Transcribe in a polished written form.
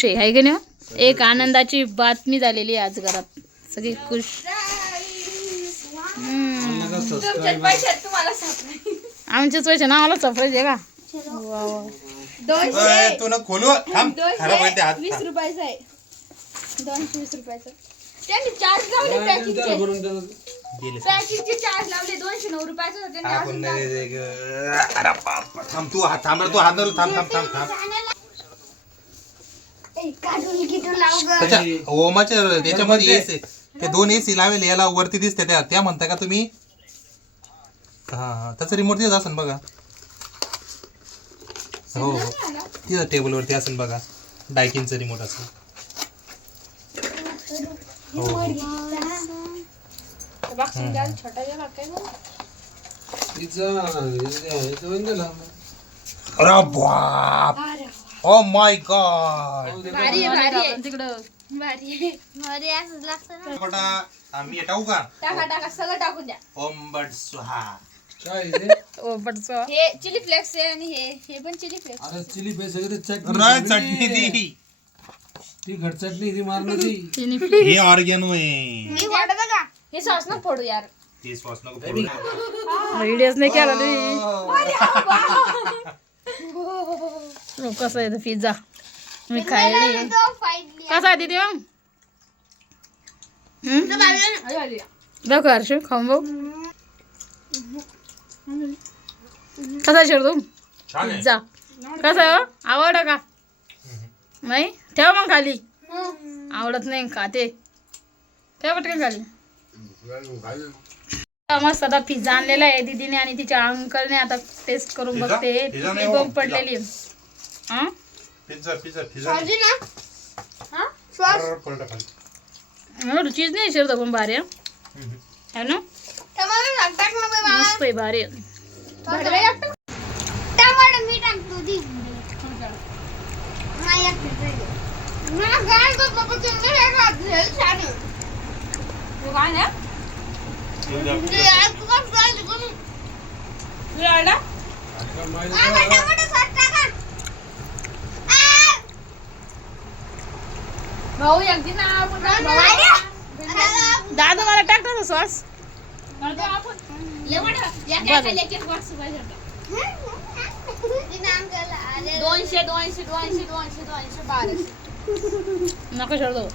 खुश आहे की नाही? एक आनंदाची बातमी झालेली आहे आज घरात, सगळी खुश. आमचेच पैसे ना, आम्हाला सरप्राईज आहे का? वा वा. 220 रुपयाचा आहे. 220 रुपयाचा. त्यांनी चार्ज लावले पॅकिंगचे. पॅकिंगचे चार्ज लावले 209 रुपयाचा होते. थांब तू हात थांब तू हात धरून थांब थांब थांब थांब. त्याच्या ओमाच्या त्याच्यामध्ये एसी ते 2 एसी लावेल याला वरती दिसते त्या म्हणता का तुम्ही? हा त्याचा रिमोट तिथं असेल बघा. हो तिथं टेबल वरती असेल बघा, डायकिनचं रिमोट असेल. हो अरे बाप, ओ माय गॉड. भारी आहे, भारी आहे. तिकडं भारी असंच लागतं ना. बेटा आम्ही टाकू का? टाका सगळं टाकून द्या. ओम बट स्वाहा. ओ पटचं. हे चिली फ्लेक्स आहे आणि हे पण चिली फ्लेक्स. अरे चिली फ्लेक्स वगैरे रय चटणी दी, ती घट चटणी ती मारणार ती. हे ऑर्गेनो आहे. मी वाटत का हे सॉस न फोडू यार. ते सॉस नको पडू. व्हिडिओच नाही केला तुम्ही. कसं आहे पिझ्झा मी खायला कसा आहे तिथे मग? दाखव हर्ष खाऊन बघ कसा शिरतो छान आहे. पिझ्झा. कसा आहे हो? आवडलं का? नाही ठेव मग खाली. आवडत नाही खाते, ठेव पटकन खाली. मस्त आता पिझ्झा आणलेला आहे दीदीने आणि तिच्या अंकलने. आता टेस्ट करून पिझ्झा? बघते. पिझ्झा नाही ती हो, बॉम्ब पडलेली आहे. हा पिझ्झा पिझ्झा पिझ्झा चीज नाही शिरतो पण भारी आहे ना, मस्त आहे भारी आहे. भाऊ अगदी ना दादा मला टाकतो ना सॉस. 200 नको शिरतो.